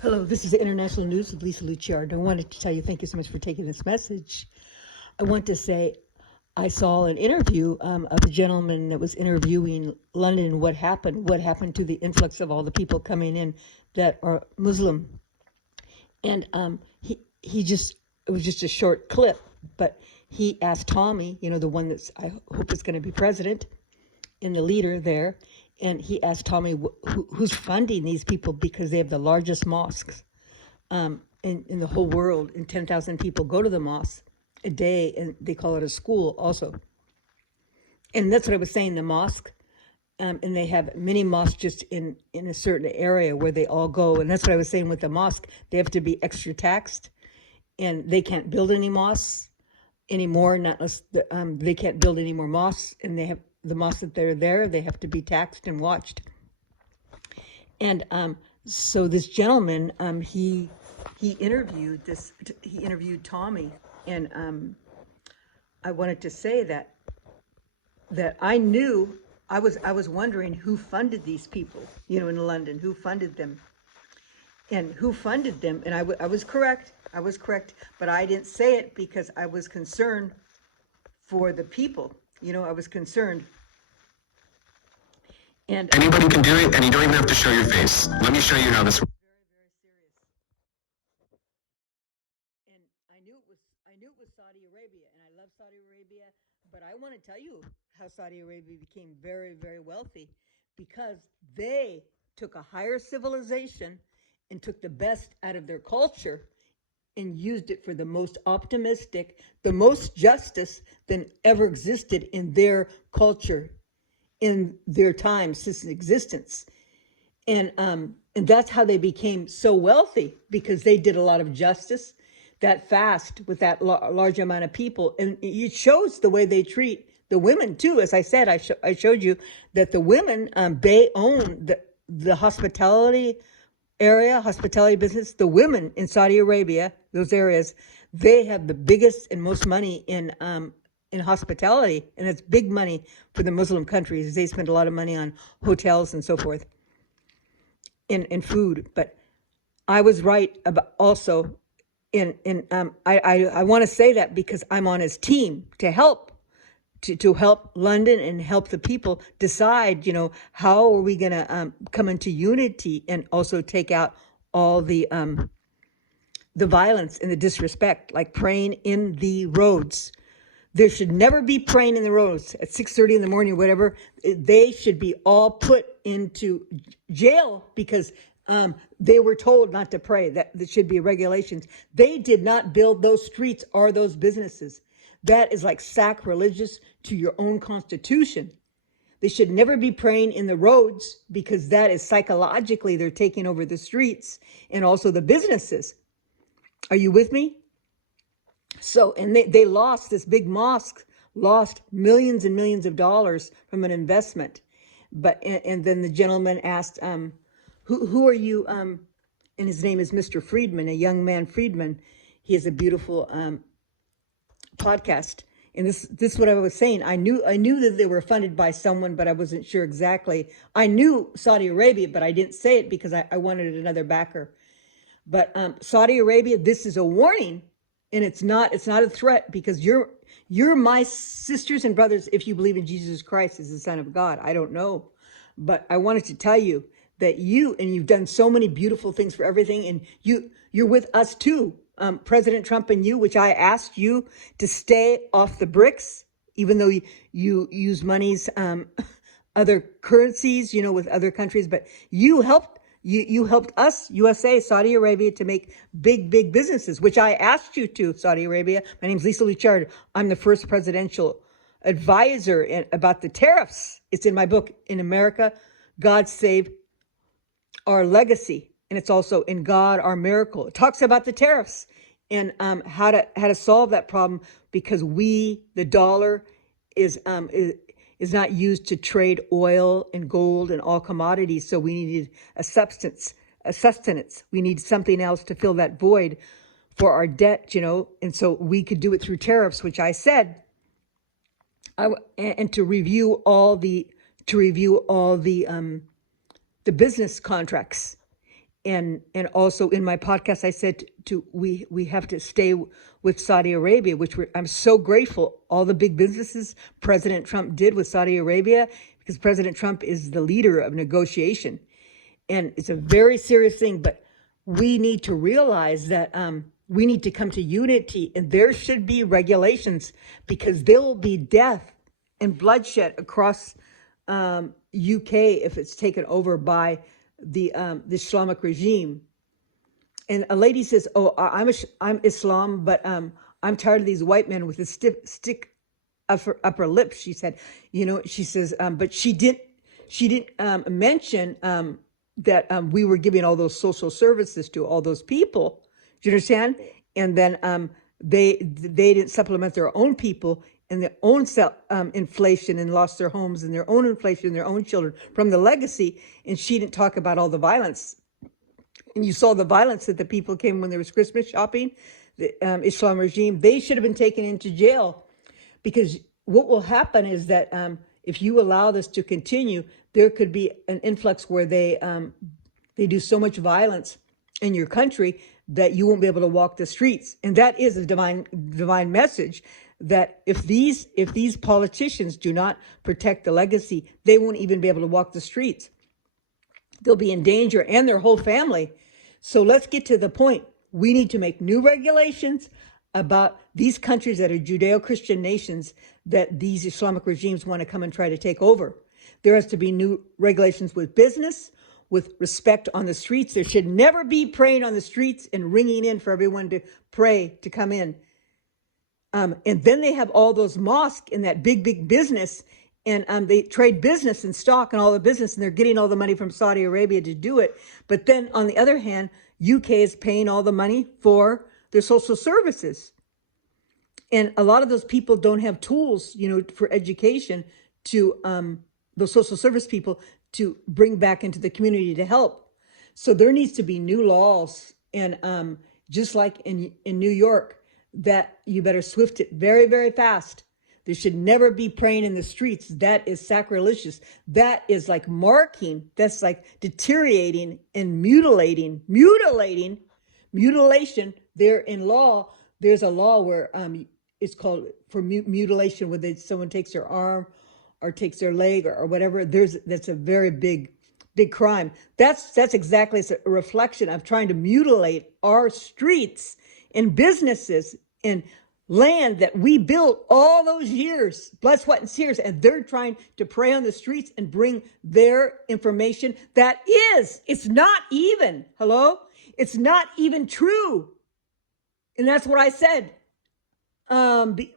Hello, this is the International News with Lucia Arden. I wanted to tell you thank you so much for taking this message. I want to say I saw an interview of a gentleman that was interviewing London. What happened to the influx of all the people coming in that are Muslim. And he just, it was just a short clip, but he asked Tommy, the one that's, I hope is going to be president, and the leader there, and he asked Tommy who's funding these people, because they have the largest mosques in the whole world, and 10,000 people go to the mosque a day, and they call it a school also. And that's what I was saying, the mosque, and they have many mosques just in a certain area where they all go. And that's what I was saying with the mosque, they have to be extra taxed, and they can't build any mosques anymore, not unless they can't build any more mosques, and they have the mosques that they're there, they have to be taxed and watched. And so this gentleman, he interviewed Tommy, and I wanted to say that I knew, I was wondering who funded these people, in London, who funded them, and I was correct, but I didn't say it because I was concerned for the people. I was concerned. And anybody can do it, and you don't even have to show your face. Let me show you how this works. Very, very serious. And I knew it was Saudi Arabia, and I love Saudi Arabia, but I want to tell you how Saudi Arabia became very, very wealthy, because they took a higher civilization and took the best out of their culture and used it for the most optimistic, the most justice than ever existed in their culture, in their time since existence. And that's how they became so wealthy, because they did a lot of justice that fast with that large amount of people. And it shows the way they treat the women too. As I said, I showed you that the women, they own the hospitality business. The women in Saudi Arabia, those areas, they have the biggest and most money in hospitality, and it's big money for the Muslim countries. They spend a lot of money on hotels and so forth, in food. But I was right about also I want to say that because I'm on his team to help London and help the people decide, how are we going to come into unity and also take out all the violence and the disrespect, like praying in the roads. There should never be praying in the roads at 6:30 in the morning or whatever. They should be all put into jail because they were told not to pray. That there should be regulations. They did not build those streets or those businesses. That is like sacrilegious to your own constitution. They should never be praying in the roads, because that is psychologically, they're taking over the streets and also the businesses. Are you with me? So, and they lost, this big mosque lost millions and millions of dollars from an investment. But, and then the gentleman asked, who are you? And his name is Mr. Friedman, a young man, Friedman. He has a beautiful podcast. And this is what I was saying. I knew that they were funded by someone, but I wasn't sure exactly. I knew Saudi Arabia, but I didn't say it because I wanted another backer. But Saudi Arabia, this is a warning, and it's not a threat, because you're my sisters and brothers if you believe in Jesus Christ as the Son of God. I don't know, but I wanted to tell you that you've done so many beautiful things for everything, and you're with us too. President Trump and you, which I asked you to stay off the BRICS, even though you use monies, other currencies, with other countries, but you helped us, USA, Saudi Arabia, to make big businesses, which I asked you to, Saudi Arabia. My name is Lucia Arden. I'm the first presidential advisor about the tariffs. It's in my book, In America, God Save Our Legacy. And it's also In God, Our Miracle. It talks about the tariffs and how to solve that problem, because the dollar is not used to trade oil and gold and all commodities. So we needed a sustenance. We need something else to fill that void for our debt, and so we could do it through tariffs, which I said, and to review all the business contracts. and also in my podcast, I said we have to stay with Saudi Arabia, which I'm so grateful all the big businesses President Trump did with Saudi Arabia, because President Trump is the leader of negotiation, and it's a very serious thing. But we need to realize that we need to come to unity, and there should be regulations, because there will be death and bloodshed across UK if it's taken over by the Islamic regime. And a lady says, "Oh, I'm Islam, but I'm tired of these white men with the stick upper lip." She said, she says, but she didn't mention that we were giving all those social services to all those people. Do you understand? And then they didn't supplement their own people and their own inflation, and lost their homes and their own inflation, their own children from the legacy. And she didn't talk about all the violence. And you saw the violence that the people came when there was Christmas shopping. The Islam regime, they should have been taken into jail, because what will happen is that if you allow this to continue, there could be an influx where they do so much violence in your country that you won't be able to walk the streets. And that is a divine message, that if these politicians do not protect the legacy, they won't even be able to walk the streets. They'll be in danger, and their whole family. So let's get to the point. We need to make new regulations about these countries that are Judeo-Christian nations that these Islamic regimes want to come and try to take over. There has to be new regulations with business, with respect on the streets. There should never be praying on the streets and ringing in for everyone to pray to come in. And then they have all those mosques in that big business, and they trade business and stock and all the business, and they're getting all the money from Saudi Arabia to do it. But then on the other hand, UK is paying all the money for their social services. And a lot of those people don't have tools, for education to those social service people to bring back into the community to help. So there needs to be new laws, and just like in New York, that you better swift it very, very fast. There should never be praying in the streets. That is sacrilegious. That is like marking. That's like deteriorating and mutilation. There in law, there's a law where it's called for mutilation, where someone takes their arm or takes their leg or whatever. That's a very big crime. That's exactly a reflection of trying to mutilate our streets and businesses and land that we built all those years, blood, sweat, and tears, and they're trying to pray on the streets and bring their information it's not even, it's not even true. And that's what I said,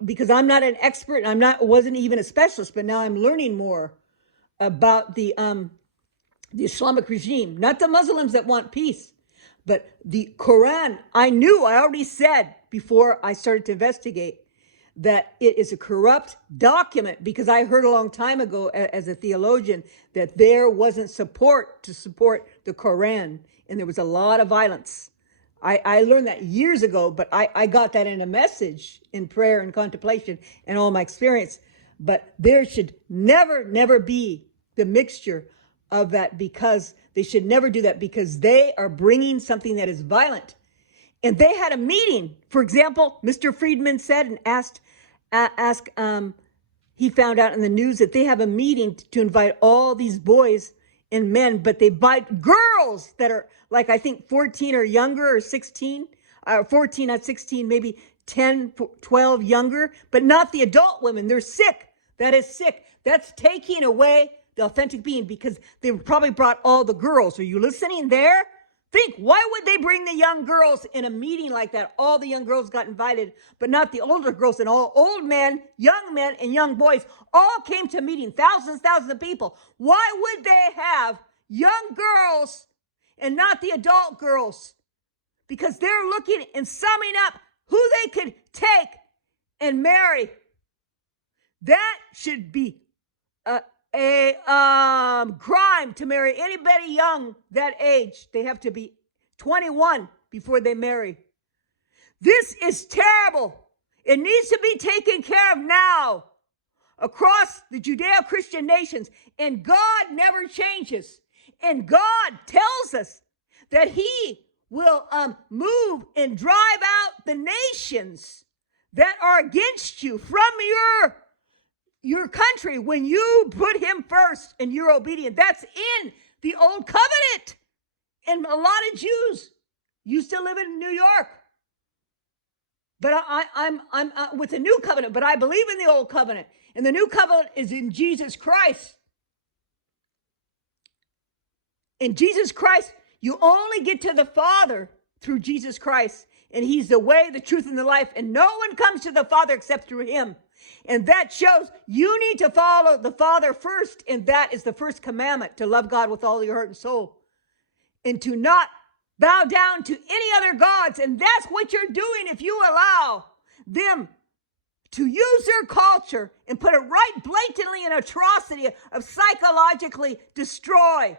because I'm not an expert, and wasn't even a specialist, but now I'm learning more about the Islamic regime, not the Muslims that want peace, but the Quran. I already said before I started to investigate that it is a corrupt document, because I heard a long time ago as a theologian that there wasn't support the Quran, and there was a lot of violence. I learned that years ago, but I got that in a message in prayer and contemplation and all my experience. But there should never be the mixture of that, because they should never do that, because they are bringing something that is violent. And they had a meeting. For example, Mr. Friedman said and he found out in the news that they have a meeting to invite all these boys and men, but they invite girls that are like, I think 14 or younger, or 16, 14, not 16, maybe 10, 12 younger, but not the adult women. They're sick. That is sick. That's taking away the authentic being, because they probably brought all the girls. Are you listening there? Think, why would they bring the young girls in a meeting like that? All the young girls got invited, but not the older girls. And all old men, and young boys all came to a meeting. Thousands of people. Why would they have young girls and not the adult girls? Because they're looking and summing up who they could take and marry. That should be a crime to marry anybody young that age. They have to be 21 before they marry. This is terrible. It needs to be taken care of now across the Judeo-Christian nations. And God never changes. And God tells us that he will move and drive out the nations that are against you from your country when you put him first and you're obedient. That's in the old covenant. And a lot of Jews used to live in New York. But I'm with the new covenant, but I believe in the old covenant. And the new covenant is in Jesus Christ. In Jesus Christ, you only get to the Father through Jesus Christ. And he's the way, the truth, and the life. And no one comes to the Father except through him. And that shows you need to follow the Father first. And that is the first commandment, to love God with all your heart and soul. And to not bow down to any other gods. And that's what you're doing if you allow them to use their culture and put it right blatantly in atrocity of psychologically destroy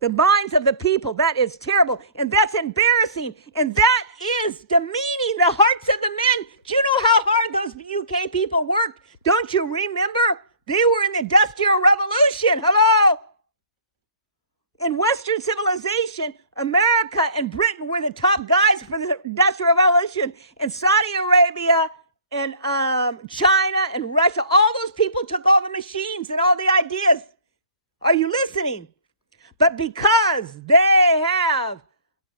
the minds of the people. That is terrible. And that's embarrassing. And that is demeaning the hearts of the men. Do you know how hard those UK people worked? Don't you remember? They were in the Industrial Revolution. Hello? In Western civilization, America and Britain were the top guys for the Industrial Revolution. And Saudi Arabia and China and Russia, all those people took all the machines and all the ideas. Are you listening? But because they have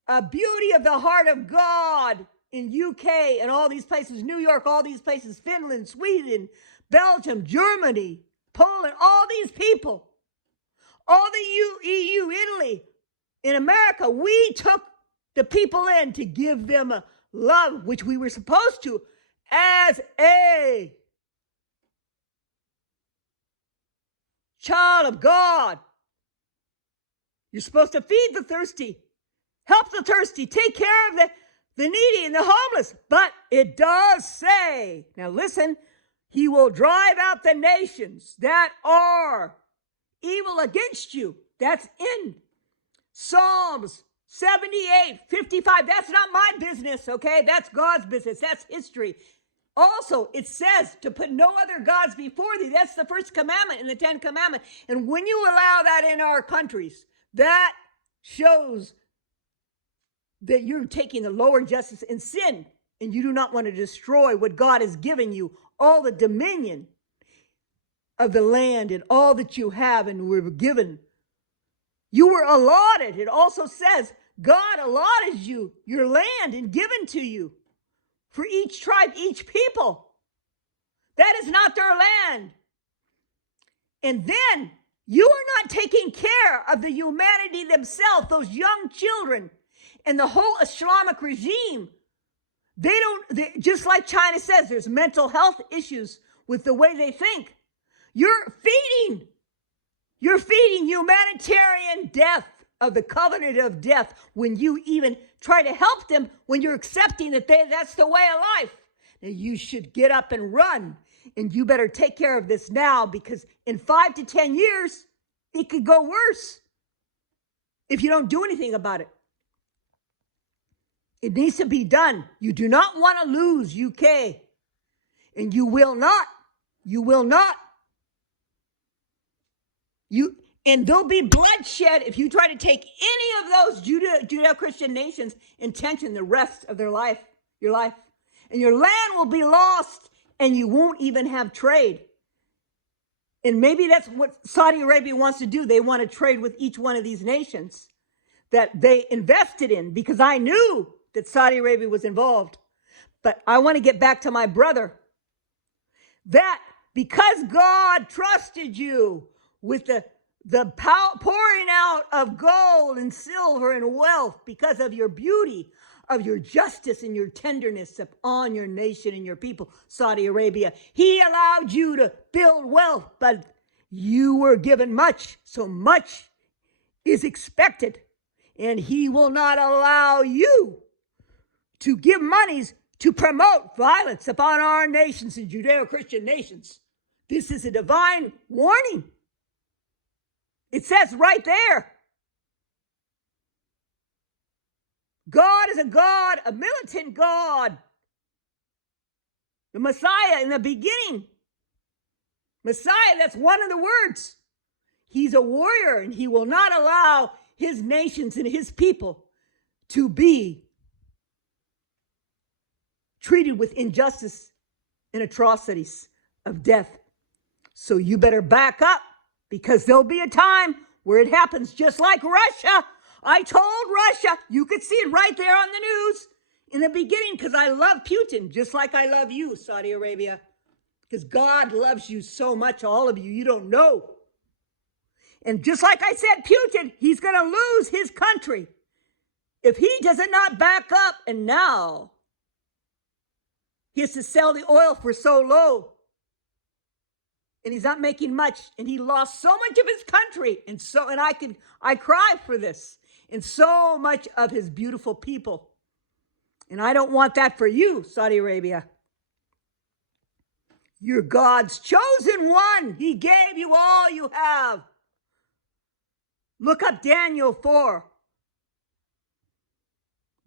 a beauty of the heart of God in UK and all these places, New York, all these places, Finland, Sweden, Belgium, Germany, Poland, all these people, all the EU, Italy, in America, we took the people in to give them a love, which we were supposed to, as a child of God. You're supposed to feed the thirsty, help the thirsty, take care of the needy and the homeless. But it does say, now listen, he will drive out the nations that are evil against you. That's in Psalms 78:55. That's not my business, okay? That's God's business. That's history. Also, it says to put no other gods before thee. That's the first commandment in the 10 Commandments. And when you allow that in our countries, that shows that you're taking the lower justice and sin, and you do not want to destroy what God has given you, all the dominion of the land and all that you have and were given. You were allotted. It also says God allotted you your land and given to you for each tribe, each people. That is not their land. And then you are not taking care of the humanity themselves, those young children and the whole Islamic regime. Just like China says, there's mental health issues with the way they think. You're feeding humanitarian death of the covenant of death when you even try to help them, when you're accepting that that's the way of life. Now you should get up and run, and you better take care of this now, because in 5 to 10 years, it could go worse if you don't do anything about it. It needs to be done. You do not want to lose UK, and you will not. You will not. And there'll be bloodshed if you try to take any of those Judeo-Christian nations in tension the rest of your life. And your land will be lost, and you won't even have trade. And maybe that's what Saudi Arabia wants to do. They want to trade with each one of these nations that they invested in, because I knew that Saudi Arabia was involved. But I want to get back to my brother. That because God trusted you with the pouring out of gold and silver and wealth, because of your beauty, of your justice and your tenderness upon your nation and your people, Saudi Arabia. He allowed you to build wealth, but you were given much, so much is expected. And he will not allow you to give monies to promote violence upon our nations and Judeo-Christian nations. This is a divine warning. It says right there. God is a God, a militant God. The Messiah in the beginning. Messiah, that's one of the words. He's a warrior, and he will not allow his nations and his people to be treated with injustice and atrocities of death. So you better back up, because there'll be a time where it happens just like Russia. I told Russia, you could see it right there on the news in the beginning, because I love Putin, just like I love you, Saudi Arabia, because God loves you so much, all of you don't know. And just like I said, Putin, he's going to lose his country if he does not back up. And now he has to sell the oil for so low, and he's not making much, and he lost so much of his country, and I cry for this, and so much of his beautiful people. And I don't want that for you, Saudi Arabia. You're God's chosen one. He gave you all you have. Look up Daniel 4.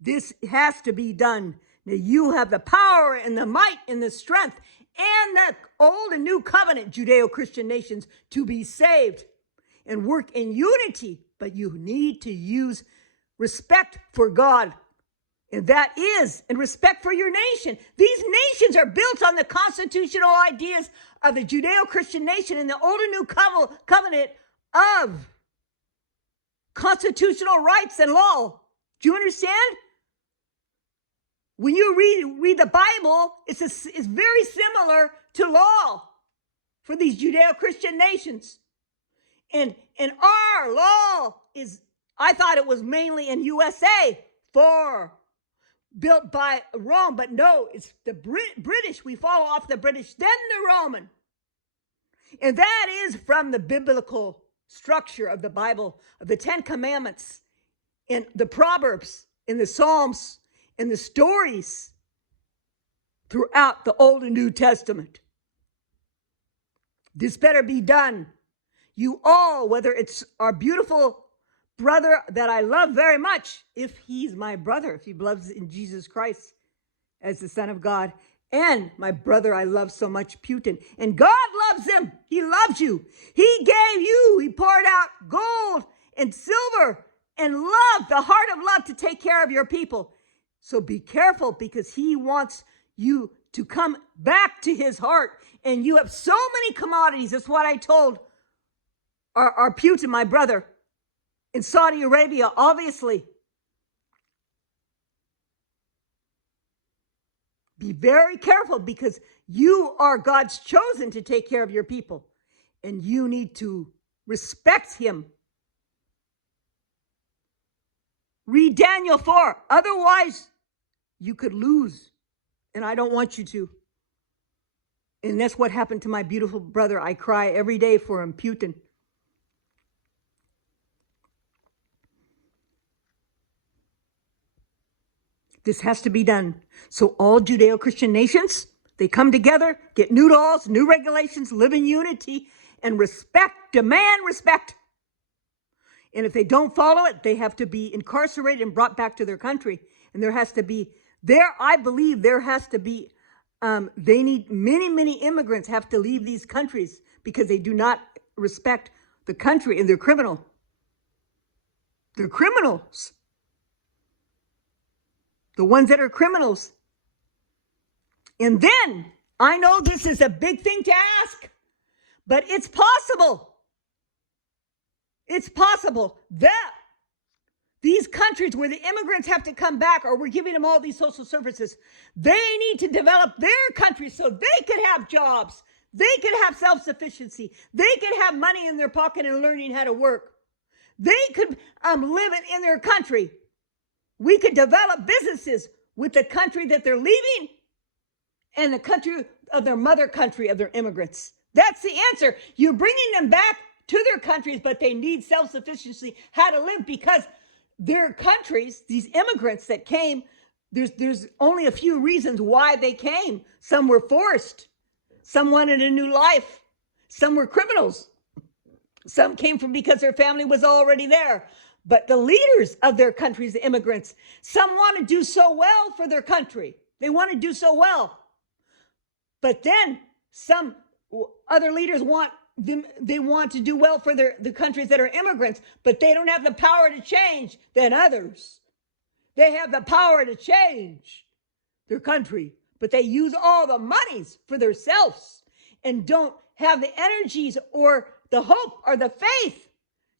This has to be done. Now you have the power and the might and the strength and the old and new covenant Judeo-Christian nations to be saved and work in unity. But you need to use respect for God. And that is, and respect for your nation. These nations are built on the constitutional ideas of the Judeo-Christian nation and the old and new covenant of constitutional rights and law. Do you understand? When you read the Bible, it's very similar to law for these Judeo-Christian nations. And our law is, I thought it was mainly in USA built by Rome, but no, it's the British. We follow off the British, then the Roman. And that is from the biblical structure of the Bible, of the 10 Commandments, and the Proverbs, and the Psalms, and the stories throughout the Old and New Testament. This better be done. You all, whether it's our beautiful brother that I love very much, if he's my brother, if he believes in Jesus Christ as the Son of God, and my brother I love so much, Putin, and God loves him. He loves you. He gave you, he poured out gold and silver and love, the heart of love, to take care of your people. So be careful, because he wants you to come back to his heart. And you have so many commodities. That's what I told our Putin, my brother, in Saudi Arabia, obviously. Be very careful, because you are God's chosen to take care of your people. And you need to respect him. Read Daniel 4. Otherwise, you could lose. And I don't want you to. And that's what happened to my beautiful brother. I cry every day for him, Putin. This has to be done. So all Judeo-Christian nations, they come together, get new laws, new regulations, live in unity, and demand respect. And if they don't follow it, they have to be incarcerated and brought back to their country. And I believe there has to be, many immigrants have to leave these countries because they do not respect the country, and they're criminal. They're criminals. The ones that are criminals. And then, I know this is a big thing to ask, but it's possible. It's possible that these countries where the immigrants have to come back, or we're giving them all these social services, they need to develop their countries so they could have jobs. They could have self-sufficiency. They could have money in their pocket and learning how to work. They could live in their country. We could develop businesses with the country that they're leaving and the country of their mother country of their immigrants. That's the answer. You're bringing them back to their countries, but they need self-sufficiency, how to live, because their countries, these immigrants that came, there's only a few reasons why they came. Some were forced. Some wanted a new life. Some were criminals. Some came from because their family was already there. But the leaders of their countries, the immigrants, some want to do so well for their country. They want to do so well. But then some other leaders want they want to do well for the countries that are immigrants, but they don't have the power to change than others. They have the power to change their country, but they use all the monies for themselves and don't have the energies or the hope or the faith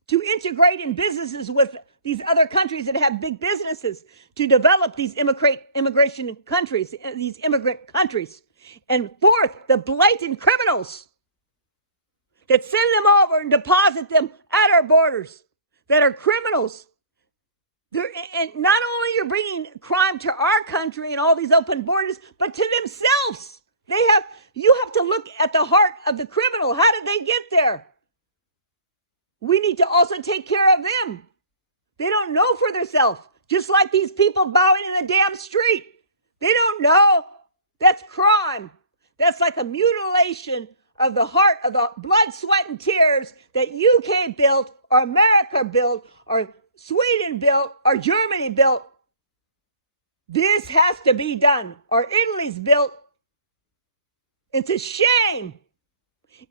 to integrate in businesses with these other countries that have big businesses, to develop these immigration countries, these immigrant countries. And fourth, the blatant criminals that send them over and deposit them at our borders, that are criminals. And not only you're bringing crime to our country and all these open borders, but to themselves. You have to look at the heart of the criminal. How did they get there? We need to also take care of them. They don't know for themselves, just like these people bowing in the damn street. They don't know. That's crime. That's like a mutilation of the heart, of the blood, sweat, and tears that UK built, or America built, or Sweden built, or Germany built. This has to be done, or Italy's built. It's a shame.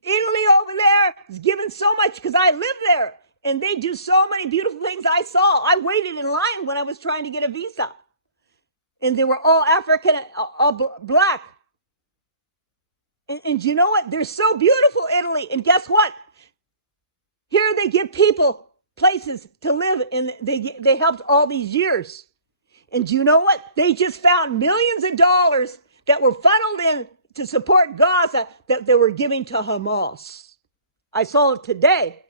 Italy over there is given so much, because I live there, and they do so many beautiful things. I waited in line when I was trying to get a visa, and they were all African, all black. And you know what? They're so beautiful, Italy. And guess what? Here they give people places to live, and they helped all these years. And you know what? They just found millions of dollars that were funneled in to support Gaza that they were giving to Hamas. I saw it today.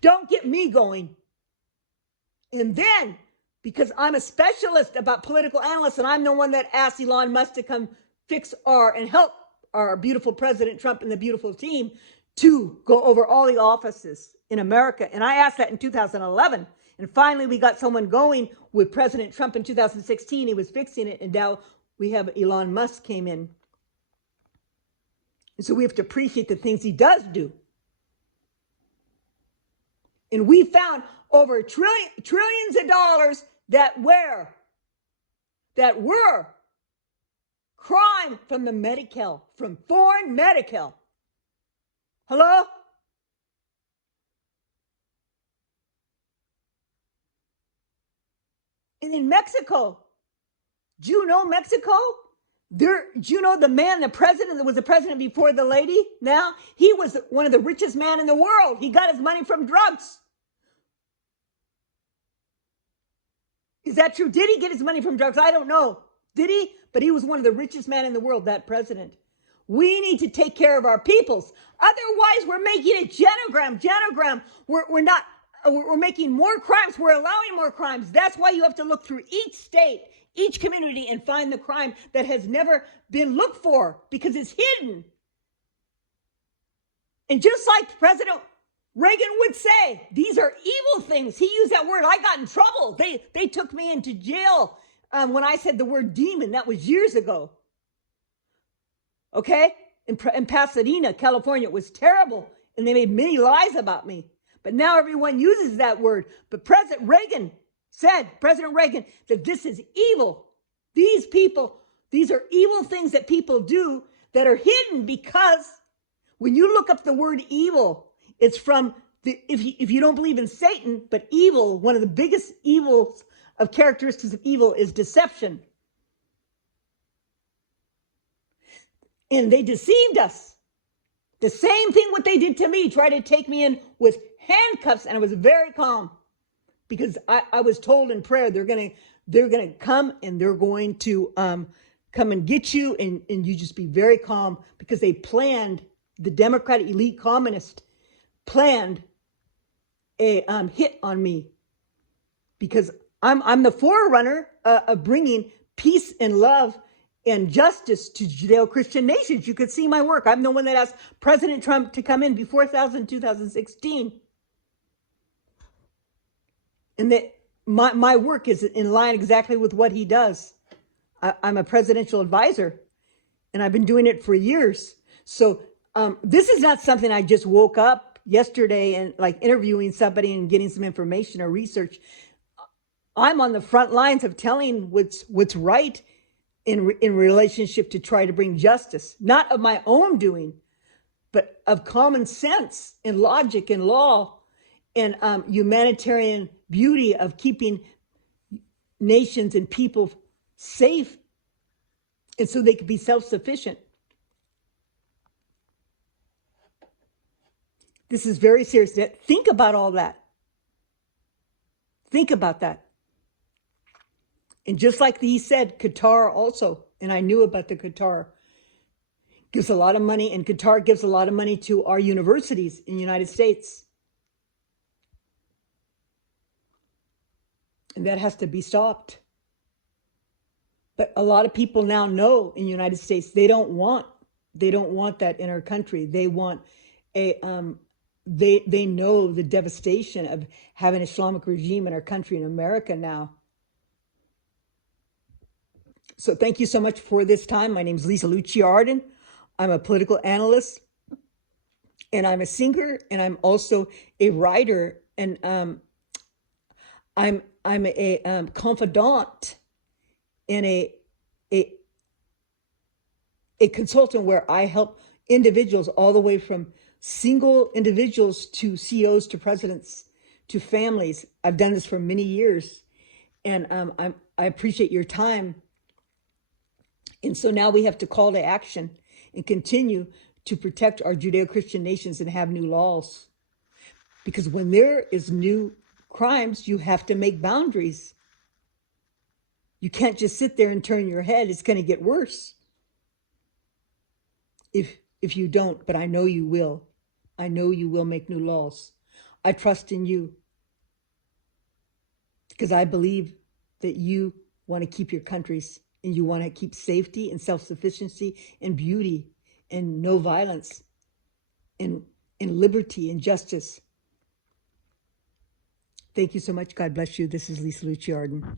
Don't get me going. And then, because I'm a specialist about political analysts, and I'm the one that asked Elon Musk to come fix and help our beautiful President Trump and the beautiful team to go over all the offices in America. And I asked that in 2011. And finally, we got someone going with President Trump in 2016. He was fixing it. And now we have Elon Musk came in. And so we have to appreciate the things he does do. And we found over trillions of dollars that were crime from the Medi-Cal, from foreign Medi-Cal. Hello? And in Mexico, do you know Mexico? Do you know the man, the president that was the president before the lady now? He was one of the richest men in the world. He got his money from drugs. Is that true? Did he get his money from drugs? I don't know. Did he? But he was one of the richest men in the world, that president. We need to take care of our peoples. Otherwise, we're making it genogram. We're making more crimes. We're allowing more crimes. That's why you have to look through each state, each community, and find the crime that has never been looked for, because it's hidden. And just like President Reagan would say, these are evil things. He used that word. I got in trouble. They took me into jail when I said the word demon. That was years ago. Okay? In Pasadena, California, it was terrible. And they made many lies about me. But now everyone uses that word. But President Reagan, that this is evil. These are evil things that people do that are hidden, because when you look up the word evil, it's from, if you don't believe in Satan, but evil, one of the biggest evils of characteristics of evil is deception. And they deceived us. The same thing what they did to me, tried to take me in with handcuffs, and I was very calm, because I was told in prayer they're gonna come, and they're going to come and get you, and you just be very calm, because they planned, the Democratic elite communist planned a hit on me, because I'm the forerunner of bringing peace and love and justice to Judeo-Christian nations. You could see my work. I'm the one that asked President Trump to come in before 2016. And that my work is in line exactly with what he does. I'm a presidential advisor, and I've been doing it for years. So this is not something I just woke up yesterday and like interviewing somebody and getting some information or research. I'm on the front lines of telling what's right in relationship to try to bring justice, not of my own doing, but of common sense and logic and law and humanitarian beauty of keeping nations and people safe, and so they could be self-sufficient. This is very serious. Think about all that. Think about that. And just like he said, Qatar also, and I knew about the Qatar, gives a lot of money, and Qatar gives a lot of money to our universities in the United States. And that has to be stopped. But a lot of people now know in the United States they don't want that in our country. They want a they know the devastation of having an Islamic regime in our country, in America now. So thank you so much for this time. My name is Lucia Arden. I'm a political analyst, and I'm a singer, and I'm also a writer, and I'm a confidant and a consultant where I help individuals all the way from single individuals to CEOs to presidents to families. I've done this for many years, and I appreciate your time. And so now we have to call to action and continue to protect our Judeo-Christian nations and have new laws. Because when there is new crimes, you have to make boundaries. You can't just sit there and turn your head. It's going to get worse if you don't, but I know you will. I know you will make new laws. I trust in you because I believe that you want to keep your countries, and you want to keep safety and self-sufficiency and beauty and no violence and liberty and justice. Thank you so much. God bless you. This is Lucia Arden.